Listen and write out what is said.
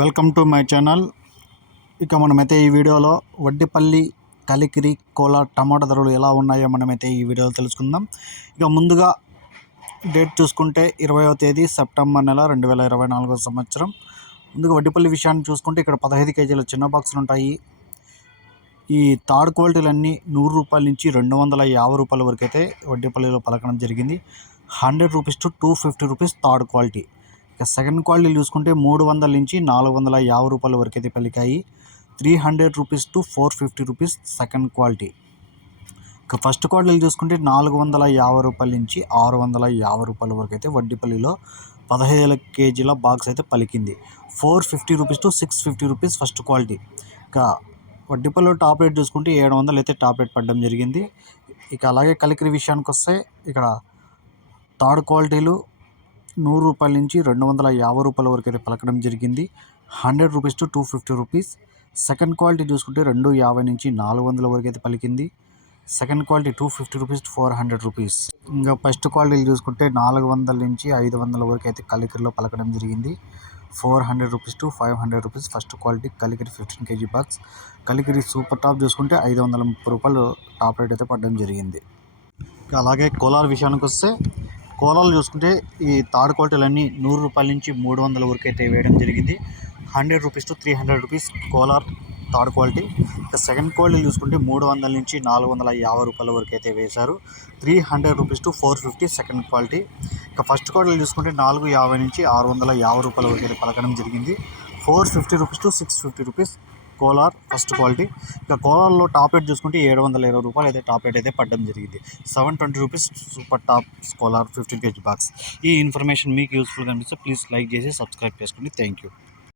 Welcome to my channel. ఇక మనమైతే ఈ వీడియోలో వడ్డిపల్లి కలికిరి కోలా టమాటా ధరలు ఎలా ఉన్నాయో మనమైతే ఈ వీడియోలో తెలుసుకుందాం. ఇక ముందుగా డేట్ చూసుకుంటే ఇరవయో తేదీ సెప్టెంబర్ నెల రెండు వేల ఇరవై నాలుగో సంవత్సరం. ముందుగా వడ్డిపల్లి విషయాన్ని చూసుకుంటే ఇక్కడ పదహైదు కేజీల చిన్న బాక్సులు ఉంటాయి. ఈ థర్డ్ క్వాలిటీలన్నీ నూరు రూపాయల నుంచి రెండు వందల యాభై రూపాయల వరకు అయితే వడ్డీపల్లిలో పలకడం జరిగింది. Hundred rupees to two fifty rupees third quality. ఇక సెకండ్ క్వాలిటీ చూసుకుంటే మూడు వందల నుంచి నాలుగు వందల యాభై రూపాయల వరకు అయితే పలికాయి three hundred rupees to four fifty rupees second quality. ఇక ఫస్ట్ క్వాలిటీ చూసుకుంటే నాలుగు వందల యాభై రూపాయల నుంచి ఆరు వందల యాభై రూపాయల వరకు అయితే వడ్డీపల్లిలో పదహైదు కేజీల బాక్స్ అయితే పలికింది. Four fifty rupees to six fifty rupees first quality. ఇక వడ్డీపల్లిలో టాప్ రేట్ చూసుకుంటే ఏడు వందలు అయితే టాప్ రేట్ పడడం జరిగింది. ఇక అలాగే కలికిరి విషయానికి వస్తే ఇక్కడ థర్డ్ క్వాలిటీలు నూరు రూపాయల నుంచి రెండు వందల యాభై రూపాయల వరకు అయితే పలకడం జరిగింది. Hundred rupees to two fifty rupees. Second quality చూసుకుంటే రెండు యాభై నుంచి నాలుగు వందల వరకు అయితే పలికింది. Second quality two fifty rupees four hundred rupees. ఇంకా ఫస్ట్ క్వాలిటీలు చూసుకుంటే నాలుగు వందల నుంచి ఐదు వందల వరకు అయితే కలికిరిలో పలకడం జరిగింది. Four hundred rupees to five hundred rupees first quality Kalikiri fifteen KG box. Kalikiri super top చూసుకుంటే ఐదు వందల ముప్పై రూపాయలు టాప్ రేట్ అయితే పడడం జరిగింది. అలాగే కోలార్ విషయానికి వస్తే కోలాలు చూసుకుంటే ఈ థర్డ్ క్వాలిటీలన్నీ నూరు రూపాయల నుంచి మూడు వందల వరకు అయితే వేయడం జరిగింది. Hundred rupees to three hundred rupees Kolar third quality. ఇక సెకండ్ క్వాలిటీ చూసుకుంటే మూడు వందల నుంచి నాలుగు వందల యాభై రూపాయల వరకు అయితే వేశారు. Three hundred rupees to four fifty second quality. ఇక ఫస్ట్ క్వాలిటీ చూసుకుంటే నాలుగు యాభై నుంచి ఆరు వందల యాభై రూపాయల వరకు అయితే పలకడం జరిగింది. Four fifty rupees to six fifty rupees Kolar first quality. ఇక కోలార్లో టాప్ రేట్ చూసుకుంటే ఏడు వందల ఇరవై రూపాయలు అయితే టాప్ రేట్ అయితే పడడం జరిగింది. Seven twenty rupees super top Kolar fifteen KG box. ఈ ఇన్ఫర్మేషన్ మీకు యూస్ఫుల్గా అనిపిస్తే ప్లీజ్ లైక్ చేసి సబ్స్క్రైబ్ చేసుకోండి థ్యాంక్ యూ.